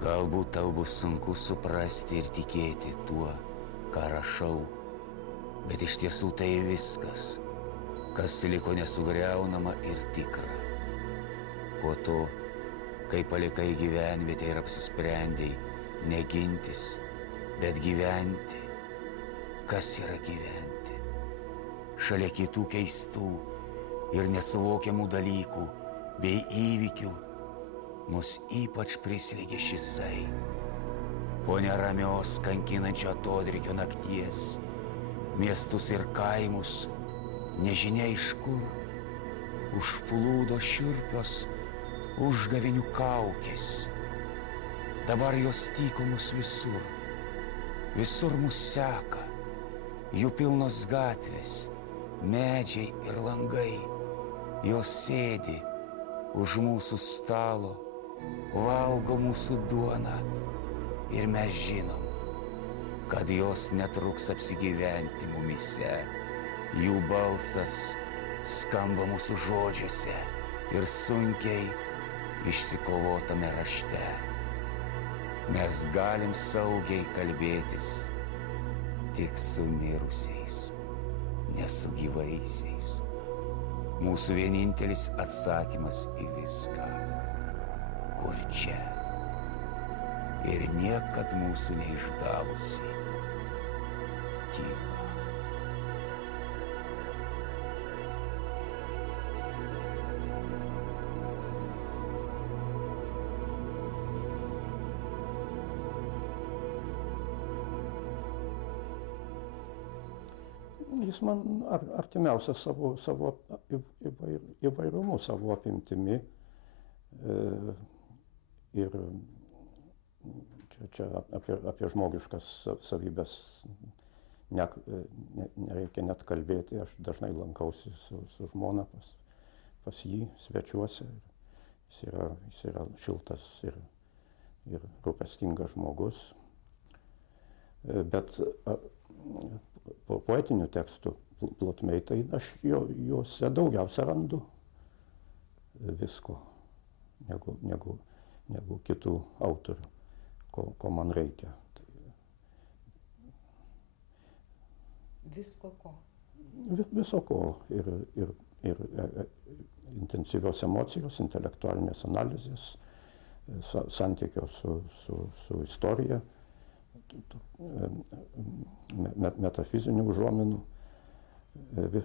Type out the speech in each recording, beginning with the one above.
Galbūt tau bus sunku suprasti ir tikėti tuo, ką rašau, bet iš tiesų tai viskas, kas liko nesugriaunama ir tikra. Po to, kai palikai gyvenvietę ir apsisprendei ne gintis, bet gyventi. Kas yra gyventi? Šalia kitų keistų ir nesuvokiamų dalykų bei įvykių mus ypač prislėgė šisai. Po neramios kankinančio atodrėkio nakties, miestus ir kaimus, nežinia iš kur, užplūdo šiurpios užgavėnių kaukės. Dabar jos tyko mus visur, visur mus seka, jų pilnos gatvės, medžiai ir langai, jos sėdi už mūsų stalo, valgo mūsų duoną ir mes žinom, kad jos netruks apsigyventi mumyse. Jų balsas skamba mūsų žodžiuose ir sunkiai išsikovotame rašte. Mes galim saugiai kalbėtis tik su mirusiais, ne su gyvaisiais. Mūsų vienintelis atsakymas į viską. Kur čia? Ir niekad mūsų neišdavusi tyla. Jis man artimiausias savo įvairumu, savo apimtimi. Ir čia apie žmogiškas savybės nereikia net kalbėti. Aš dažnai lankausi su žmona pas jį svečiuose. Jis yra šiltas ir rūpestingas žmogus. Bet poetinių tekstų plotmėj, tai aš juose daugiausia randu visko negu kitų autorių, ko man reikia. Visko ko? Viso ko. Ir intensyvios emocijos, intelektualinės analizės, santykio su istorija, metafizinių užuominų,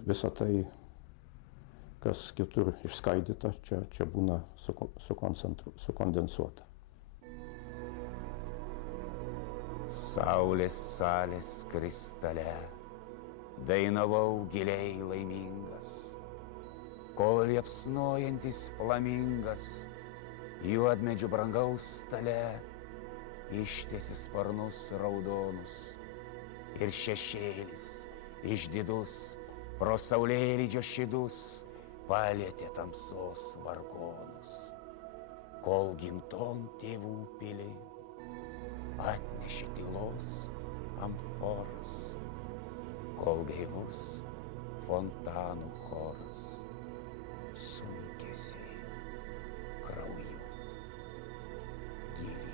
visa tai, kas kitur išskaidyta, čia būna sukondensuota. Saulės salės kristale dainavau giliai laimingas, kol liepsnojantis flamingas juodmedžių brangaus stale ištiesi sparnus raudonus ir šešėlis išdidus pro saulėlydžio šydus palietė tamsos vargonus, kol gimton tėvų pilį atnešė tylos amforas, kol gaivus fontanų choras sunkėsi krauju gyvybė.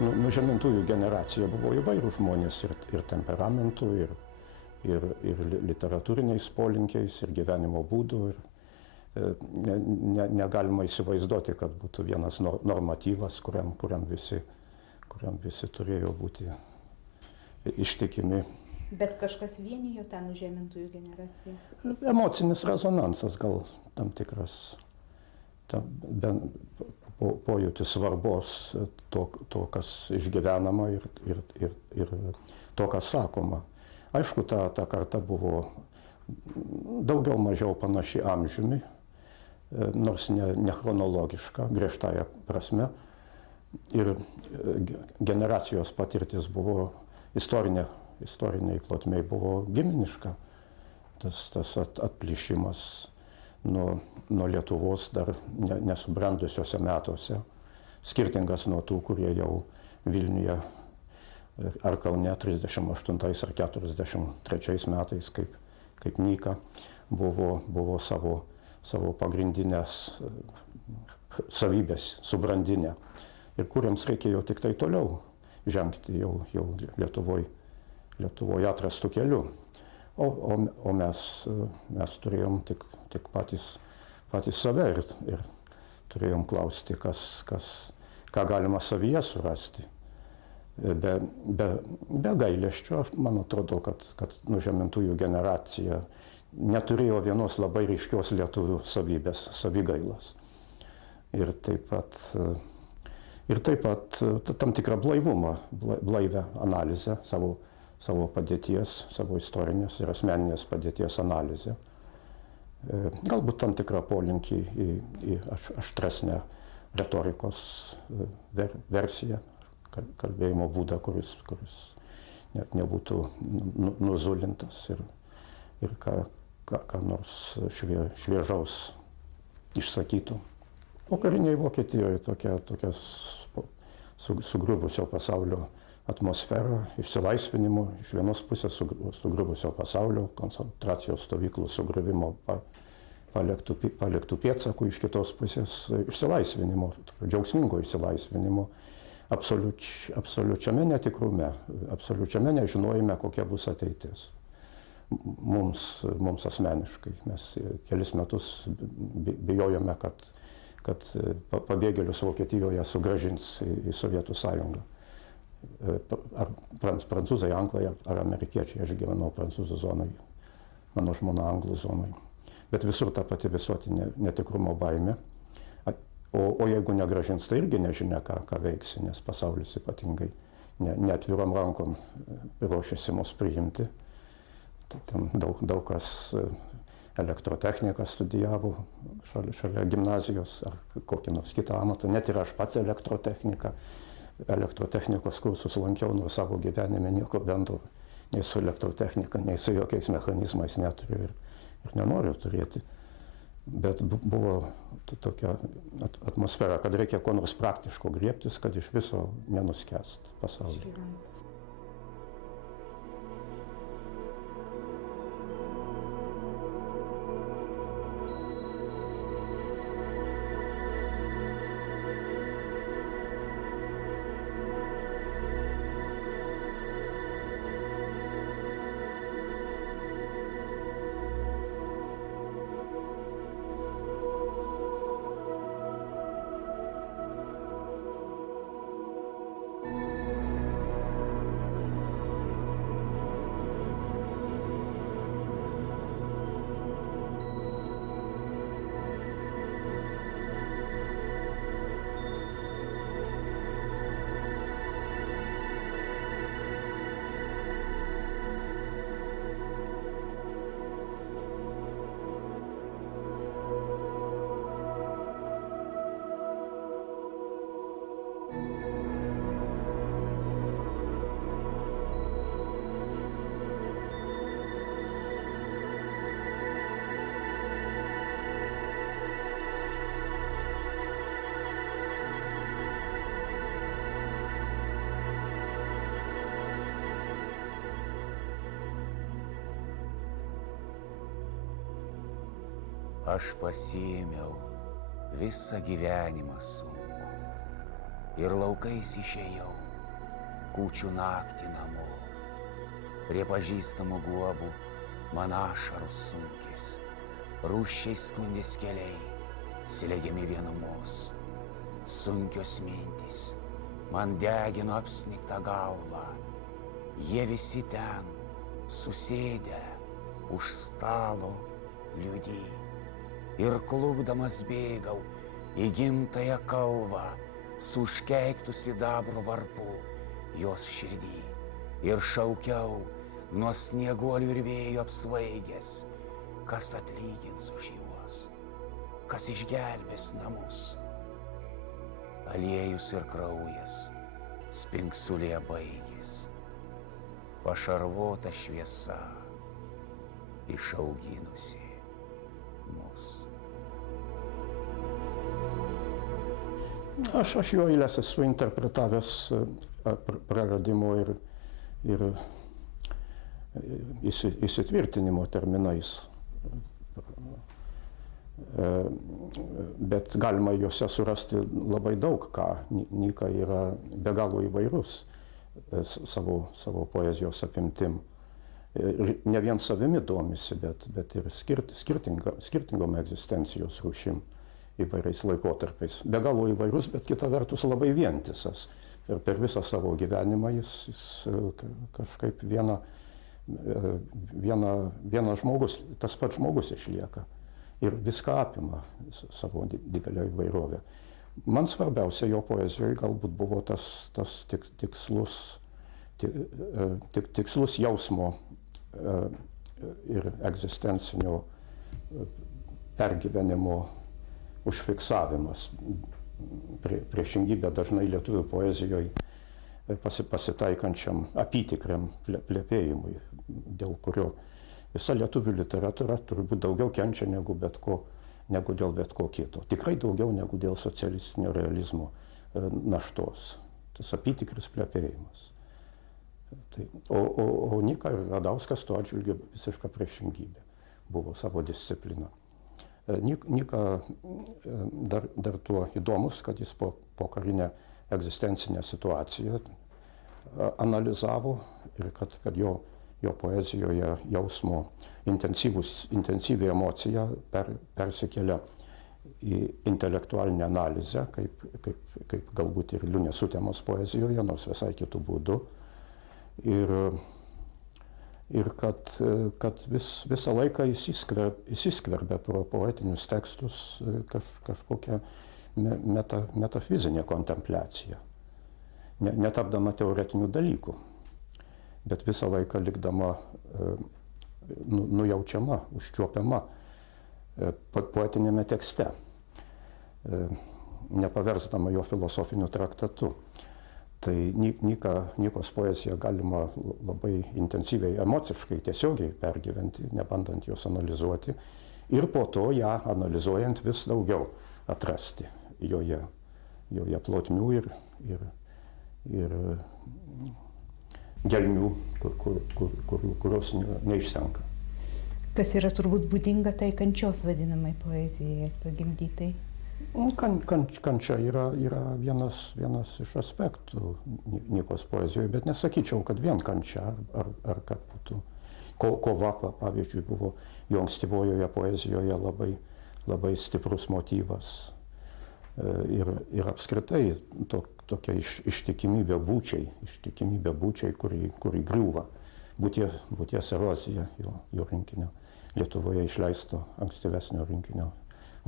Nužemintųjų generacija buvo įvairių žmonės ir temperamentų, ir literatūriniais polinkiais, ir gyvenimo būdų. Negalima įsivaizduoti, kad būtų vienas normatyvas, kuriam visi turėjo būti ištikimi. Bet kažkas vienijo tą nužemintųjų generaciją? Emocinis rezonansas gal tam tikras. pojūtis svarbos to, kas išgyvenama ir to, kas sakoma. Aišku, ta karta buvo daugiau mažiau panaši amžiumi, nors ne chronologiška, griežtąja prasme. Ir generacijos patirtis buvo istoriniai plotmei buvo giminiška. Tas atplyšimas nuo Lietuvos dar nesubrendusiuose metuose, skirtingas nuo tų, kurie jau Vilniuje ar Kaune 38 ar 43 metais, kaip Nyka, buvo savo pagrindinės savybės subrandinę. Ir kuriems reikėjo tik tai toliau žengti jau Lietuvoje atrastų kelių. O mes turėjom tik patys save ir turėjom klausti, ką galima savyje surasti. Be gailesčio, man atrodo, kad nužemintųjų generacija neturėjo vienos labai ryškios lietuvių savybės, savigailos. Ir taip pat tam tikrą blaivumą, blaivę analizę savo padėties, savo istorinės ir asmeninės padėties analizę. Galbūt tam tikrą polinkį į aštresnę retorikos versiją, kalbėjimo būdą, kuris net nebūtų nuzulintas ir ką nors šviežaus išsakytų. O kariniai Vokietijoje tokia sugriuvusio pasaulio atmosfera, išsilaisvinimo, iš vienos pusės sugriuvusio pasaulio, koncentracijos stovyklų sugriuvimo paliktų pėdsakų, iš kitos pusės išsilaisvinimo, džiaugsmingo išsilaisvinimo, absoliučiame netikrume, absoliučiame nežinojime, kokia bus ateitis. Mums asmeniškai. Mes kelis metus bijojome, kad pabėgėlius Vokietijoje sugrąžins į Sovietų sąjungą. Ar prancūzai, anglai, ar amerikiečiai. Aš gyvenau prancūzų zonai, mano žmona anglų zonai. Bet visur ta pati visuotinė netikrumo baimė. O jeigu negrąžins, tai irgi nežinia, ką veiksi, nes pasaulis ypatingai neatvirom rankom ruošiasi mus priimti. Ten daug kas elektrotechniką studijavo šalia gimnazijos ar kokį nors kitą amatą. Net ir aš pats elektrotechnikos kursus lankiau, nors savo gyvenime nieko bendro nei su elektrotechnika, nei su jokiais mechanizmais neturiu ir nenoriu turėti. Bet buvo tokia atmosfera, kad reikia ko nors praktiško griebtis, kad iš viso nenuskęst pasaulyje. Aš pasiėmiau visą gyvenimą sunku ir laukais išėjau kūčių naktį namo. Prie pažįstamų guobų man ašaros sunkis, rūsčiai skundės keliai, slegiami vienumos. Sunkios mintys man degino apsnigtą galvą, jie visi ten susėdę už stalo liudy. Ir klupdamas bėgau į gimtąją kalvą su užkeiktu sidabro varpu jos širdį ir šaukiau nuo snieguolių ir vėjų apsvaigęs, kas atlygins už juos, kas išgelbės namus. Aliejus ir kraujas spingsulėje baigės, pašarvota šviesa išauginusi mus. Aš jo eiles esu interpretavęs praradimo ir įsitvirtinimo terminais. Bet galima juose surasti labai daug ką. Nyka yra be galo įvairus savo poezijos apimtim. Ir ne vien savimi domisi, bet ir skirtingom egzistencijos rūšim įvairiais laikotarpiais. Be galo įvairus, bet kita vertus labai vientisas. Ir per visą savo gyvenimą jis kažkaip vienas žmogus, tas pats žmogus išlieka. Ir viską apima savo didelę įvairovę. Man svarbiausia jo poezijoje galbūt buvo tas tikslus jausmo ir egzistencinio pergyvenimo užfiksavimas. Priešingybė dažnai lietuvių poezijoje pasitaikančiam apytikriam plepėjimui, dėl kurio visa lietuvių literatūra turbūt daugiau kenčia negu dėl bet ko kito. Tikrai daugiau negu dėl socialistinio realizmo naštos. Tas apytikris plepėjimas. O Nyka ir Radauskas tuo atžvilgiu visiška priešingybė buvo savo disciplina. Nyka dar tuo įdomus, kad jis po karinę egzistencinę situaciją analizavo ir kad jo poezijoje jausmo intensyvi emocija persikelia į intelektualinę analizę, kaip galbūt ir Liūnės Sutemos poezijoje, nors visai kitų būdų. Ir kad visą laiką įsiskverbia pro poetinius tekstus kažkokia metafizinė kontempliacija, netapdama teoretinių dalykų, bet visą laiką likdama nujaučiama, užčiuopiama poetinėme tekste, nepaversdama jo filosofiniu traktatu. Tai Nykos poeziją galima labai intensyviai, emociškai, tiesiogiai pergyventi, nebandant jos analizuoti, ir po to ją analizuojant vis daugiau atrasti joje plotmių ir gelmių, kurios neišsenka. Kas yra turbūt būdinga tai kančios vadinamai poezijai pagimdytai? Kančia yra vienas iš aspektų Nykos poezijoje, bet nesakyčiau, kad vien kančia, ar kad būtų. Kova, pavyzdžiui, buvo jo ankstyvojoje poezijoje labai stiprus motyvas. Ir apskritai tokia ištikimybė būčiai, kuri griūva. Būties erozija jo rinkinio, Lietuvoje išleisto ankstyvesnio rinkinio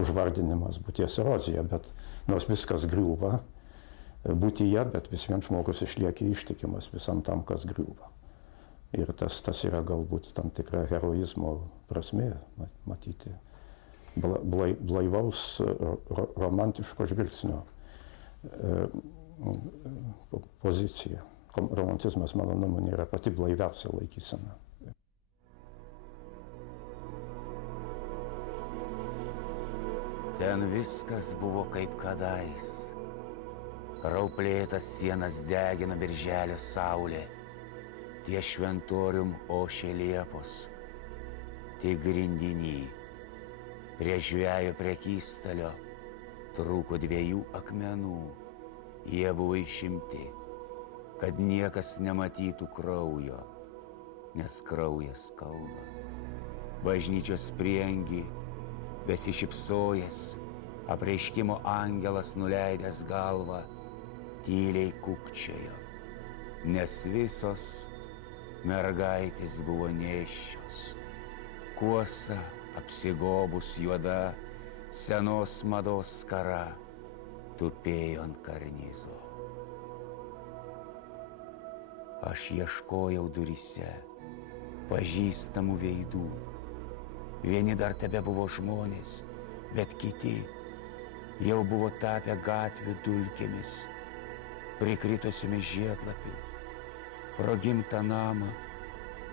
užvardinimas būties erozija, bet nors viskas griūva būtyje, bet vis vien žmogus išlieka ištikimas visam tam, kas griūva. Ir tas yra galbūt tam tikra heroizmo prasmė, matyti blaivaus, romantiško žvilgsnio pozicija. Romantizmas, mano nuomonė, yra pati blaiviausia laikysena. Ten viskas buvo kaip kadais. Rauplėtas sienas degino birželio saulė. Ties šventorium ošė liepos. Tik grindiny, prie žvejo prekystalio, trūko 2 akmenų. Jie buvo išimti, kad niekas nematytų kraujo, nes kraujas kalba. Bažnyčios prieangy, besišypsojęs, apreiškimo angelas nuleidęs galvą, tyliai kūkčiojo, nes visos mergaitės buvo nėščios. Kuosa apsigobus juoda, senos mados skara tupėjo ant karnizo. Aš ieškojau duryse pažįstamų veidų. Vieni dar tebe buvo žmonės, bet kiti jau buvo tapę gatvių dulkėmis, prikritusiomis žiedlapių. Pro gimtą namą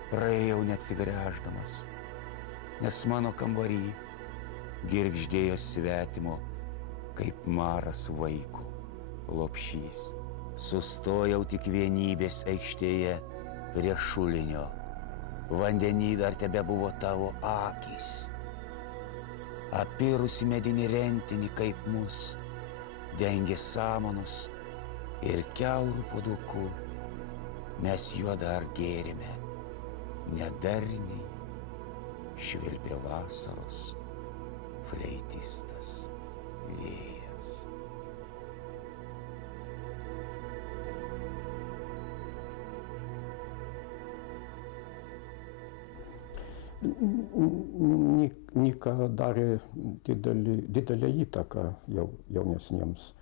praėjau neatsigręždamas, nes mano kambarį girgždėjo svetimo, kaip maras vaiko lopšys. Sustojau tik vienybės aikštėje prie šulinio. Vandenį dar tebe buvo tavo akys. Apirusi medinį rentinį kaip mus dengė samanus ir kiaurų puoduku mes juo dar gėrėme. Nedarniai švilpė vasaros fleitistas vėjas. Nyka darė didelę įtaką jaunesniems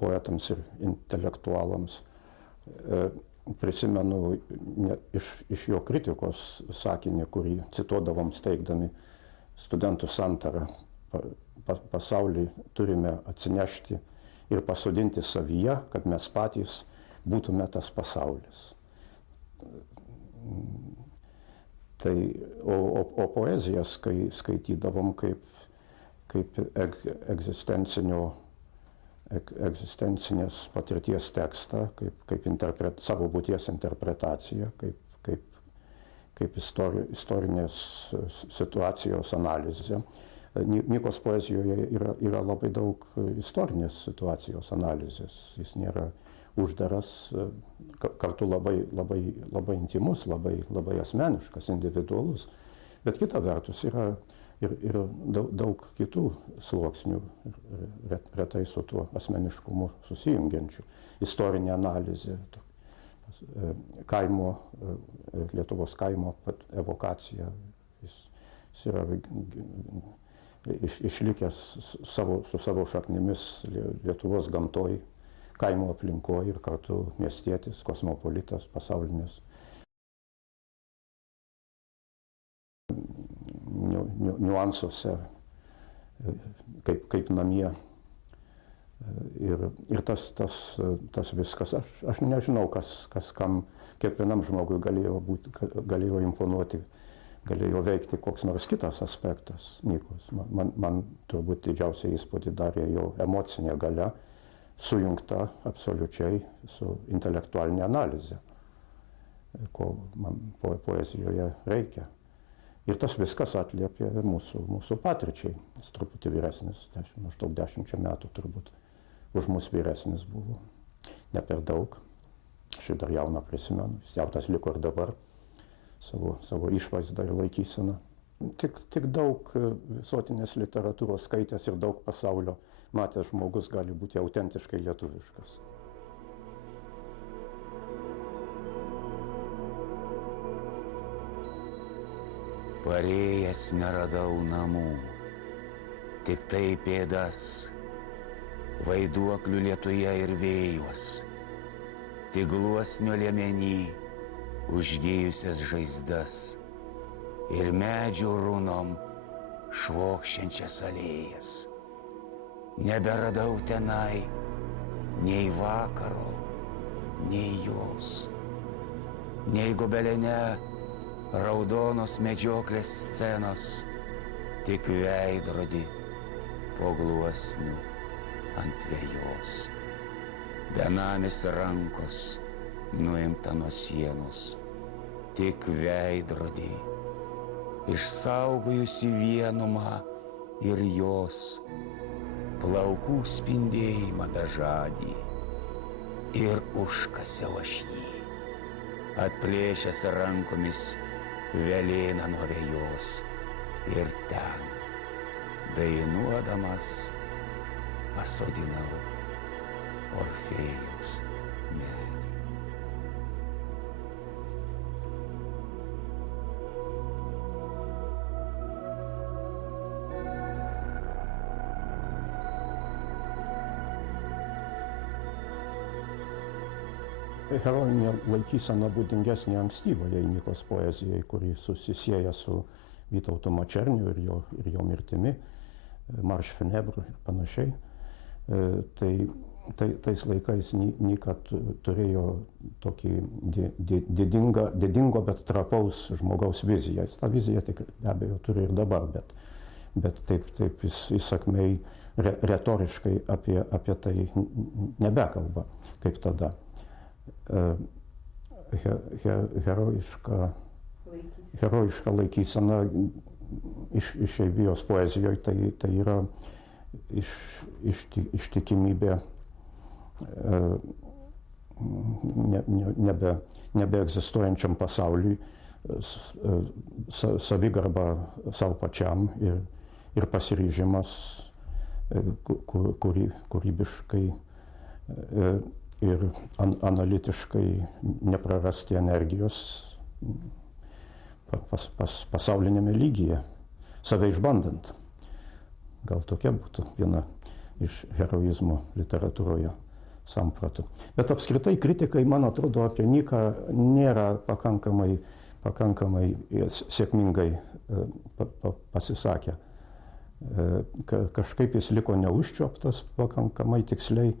poetams ir intelektualams. Prisimenu iš jo kritikos sakinį, kurį cituodavom steigdami studentų santarą. Pasaulį turime atsinešti ir pasodinti savyje, kad mes patys būtume tas pasaulis. Tai, o poeziją skaitydavom kaip egzistencinės patirties tekstą, kaip savo būties interpretaciją, kaip istorinės situacijos analizė. Nykos poezijoje yra labai daug istorinės situacijos analizės. Jis nėra uždaras, kartu labai intimus, labai asmeniškas, individualus. Bet kita vertus yra ir daug kitų sluoksnių, retai su tuo asmeniškumu susijungiančių. Istorinė analizė, kaimo, Lietuvos kaimo evokacija. Jis yra išlikęs su savo šaknimis Lietuvos gamtoj, kaimo aplinkoje ir kartu miestietis, kosmopolitas, pasaulinis. Niuansuose, kaip namie. Ir tas viskas, aš nežinau, kas kam, kiekvienam žmogui galėjo imponuoti, galėjo veikti koks nors kitas aspektas Nykos. Man turbūt didžiausią įspūdį darė jo emocinė galia, sujungta absoliučiai su intelektualinė analizė, ko man poezijoje reikia. Ir tas viskas atliepia mūsų patirčiai. Jis truputį vyresnis, maždaug 10 metų turbūt už mus vyresnis buvo. Ne per daug. Aš dar jauną prisimenu. Jis jaunas liko ir dabar savo išvaizdą ir laikyseną. Tik daug visuotinės literatūros skaitęs ir daug pasaulio matęs žmogus gali būti autentiškai lietuviškas. Parėjęs neradau namų, tik tai pėdas, vaiduoklių lietuje ir vėjuos, tik gluosnio liemenį, užgijusias žaizdas ir medžių runom švokščiančias alėjas. Neberadau tenai nei vakaro, nei jos, nei gobelene raudonos medžioklės scenos, tik veidrodį po gluosnių ant vejos. Benamis rankos nuimta nuo sienos, tik veidrodį, išsaugojusi vienumą ir jos plaukų spindėjimą bežadį. Ir užkasiau aš jį, atplėšęs rankomis velėną nuo vejos, ir ten, dainuodamas, pasodinau Orfėjaus medį. herojinė laikysena būdingesnė ankstyvojai Nykos poezijai, kuri susisieja su Vytautu Mačerniu ir jo mirtimi, Marš Funebr ir panašiai. Tais laikais Nyka turėjo tokį didingo, bet trapaus žmogaus viziją. Ta vizija tik be abejo turi ir dabar, bet taip jis įsakmiai, retoriškai apie tai nebekalba, kaip tada. Herojiška laikysena išeivijos poezijoje tai yra ištikimybė nebeegzistuojančiam pasauliui, savigarba savo pačiam ir pasiryžimas kūrybiškai ir analitiškai neprarasti energijos pasaulinėme lygyje, save išbandant. Gal tokia būtų viena iš heroizmo literatūroje sampratų. Bet apskritai kritikai, man atrodo, apie Nyką nėra pakankamai sėkmingai pasisakę. Kažkaip jis liko neužčiuoptas pakankamai tiksliai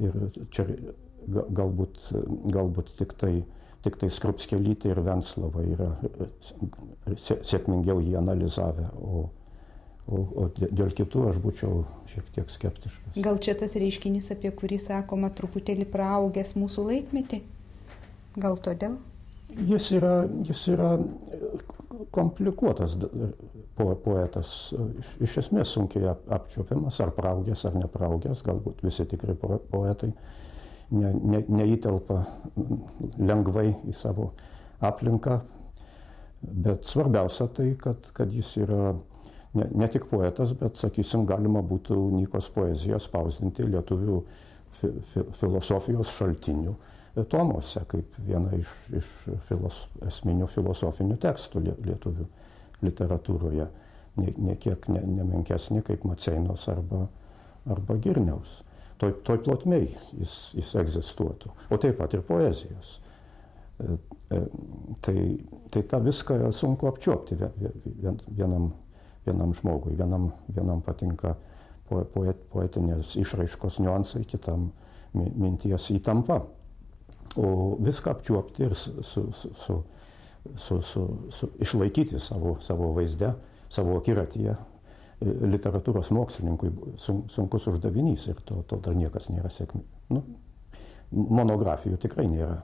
ir čia galbūt tik tai Skrupskelytė ir Venclova yra sėkmingiau jį analizavę, o dėl kitų aš būčiau šiek tiek skeptiškas. Gal čia tas reiškinys, apie kurį sakoma, truputėlį praaugęs mūsų laikmetį? Gal todėl? Jis yra komplikuotas poetas, iš esmės sunkiai apčiuopiamas, ar praaugęs, ar nepraaugęs, galbūt visi tikri poetai neįtelpa lengvai į savo aplinką, bet svarbiausia tai, kad jis yra ne tik poetas, bet, sakysim, galima būtų Nykos poeziją spausdinti lietuvių filosofijos šaltinių tomuose, kaip viena iš esminių filosofinių tekstų lietuvių literatūroje, nekiek nemenkesnį kaip Maceinos arba Girniaus. Toj plotmėj jis egzistuotų, o taip pat ir poezijos. Tai tą viską sunku apčiuopti vienam žmogui. Vienam patinka poetinės išraiškos niuansai, kitam minties įtampa. O viską apčiuopti ir išlaikyti savo vaizde, savo akiratyje literatūros mokslininkui sunkus uždavinys ir to dar niekas nėra sėkmė. Monografijų tikrai nėra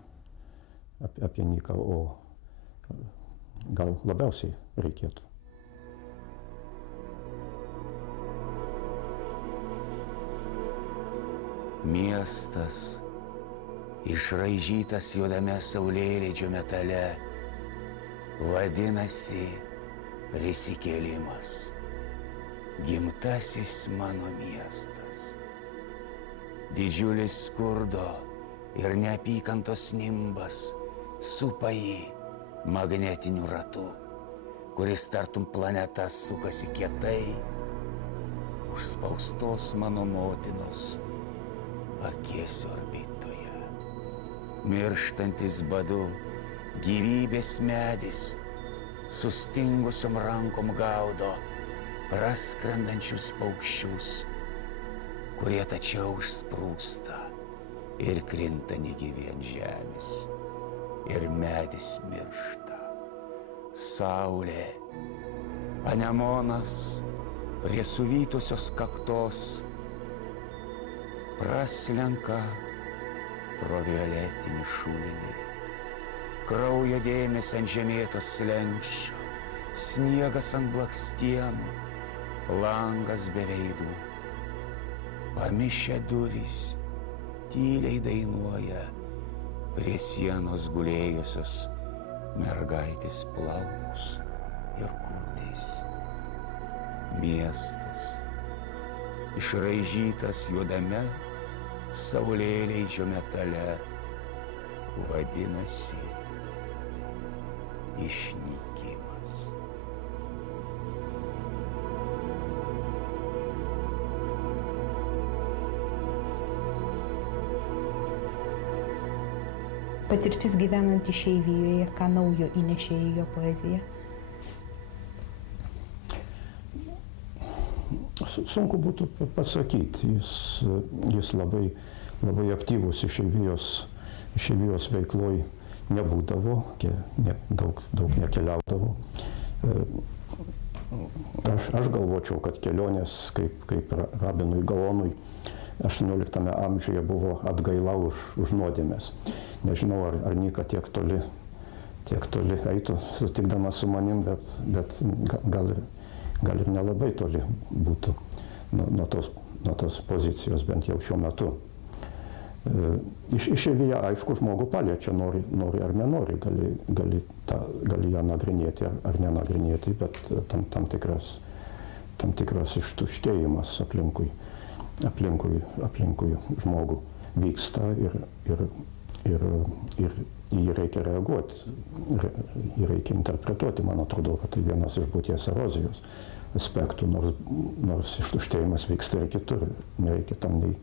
apie Nyką, o gal labiausiai reikėtų. Miestas, išraižytas juodame saulėlydžio metale, vadinasi prisikėlimas. Gimtasis mano miestas. Didžiulis skurdo ir neapykantos nimbas supa jį magnetiniu ratu, kuris tartum planeta sukasi kietai, užspaustos mano motinos akies orbitoje. Mirštantis badu gyvybės medis sustingusiom rankom gaudo praskrendančius paukščius, kurie tačiau išsprūsta ir krinta negyvi ant žemės, ir medis miršta. Saulė, anemonas prie suvytusios kaktos praslenka pro violetinį šulinį. Kraujo dėmės ant žemėtos slenksčio, sniegas ant blakstienų, langas be veidų. Pamišę durys tyliai dainuoja prie sienos gulėjusios mergaitės plaukus ir krūtis. Miestas, išraižytas juodame saulėleidžio metale, vadinasi išnykimas. patirtis gyvenant išeivijoje, ką naujo įnešė į jo poeziją? Sunku būtų pasakyti, jis labai, labai aktyvus išeivijos veikloj nebūdavo, daug nekeliaudavo. Aš galvočiau, kad kelionės kaip rabinui Gaonui 18 amžiuje buvo atgaila už nuodėmes. Nežinau, ar Nyka tiek toli eitų sutikdamas su manim, bet gal ir nelabai toli būtų nuo tos pozicijos, bent jau šiuo metu. Išeivija, aišku, žmogų paliečia, nori ar nenori, gali ją nagrinėti ar nenagrinėti, bet tam tikras ištuštėjimas aplinkui žmogų vyksta ir į jį reikia reaguoti, jį reikia interpretuoti. Man atrodo, kad tai vienas iš būties erozijos aspektų, nors ištuštėjimas vyksta ir kitur, nereikia tam nei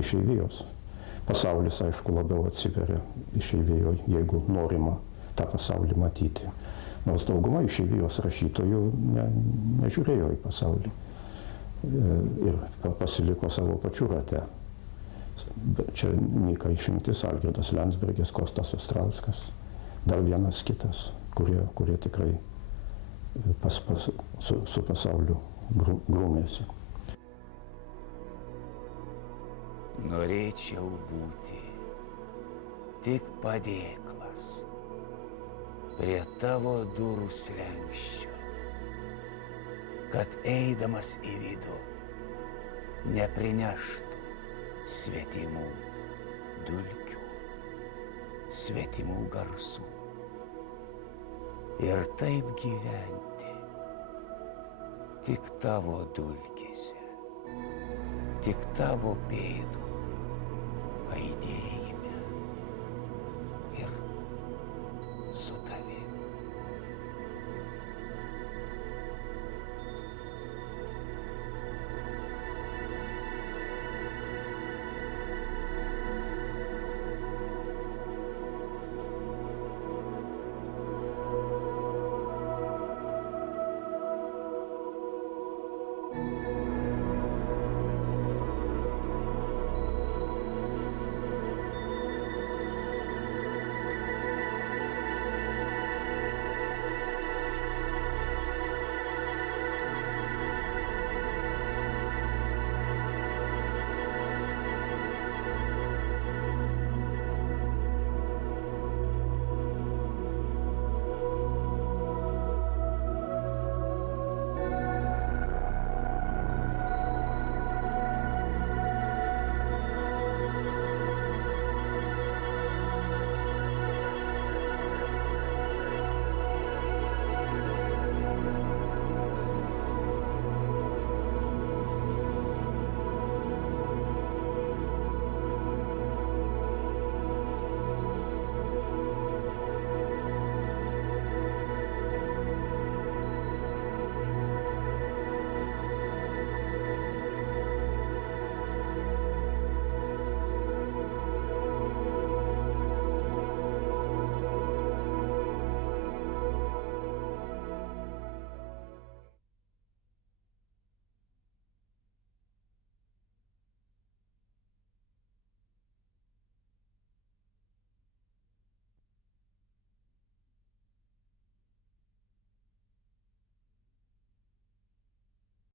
išeivijos. Pasaulis, aišku, labiau atsiveria išeivijoje, jeigu norima tą pasaulį matyti. Nors dauguma išeivijos rašytojų nežiūrėjo į pasaulį ir pasiliko savo pačių rate. Čia Nyka išimtis, Algirdas Lensbergis, Kostas Ostrauskas, dar vienas kitas, kurie tikrai su pasauliu grūmėsi. Norėčiau būti tik padėklas prie tavo durų slenksčio, kad eidamas į vidų neprineštų svetimų dulkių, svetimų garsų. Ir taip gyventi tik tavo dulkėse, tik tavo pėdų aidė.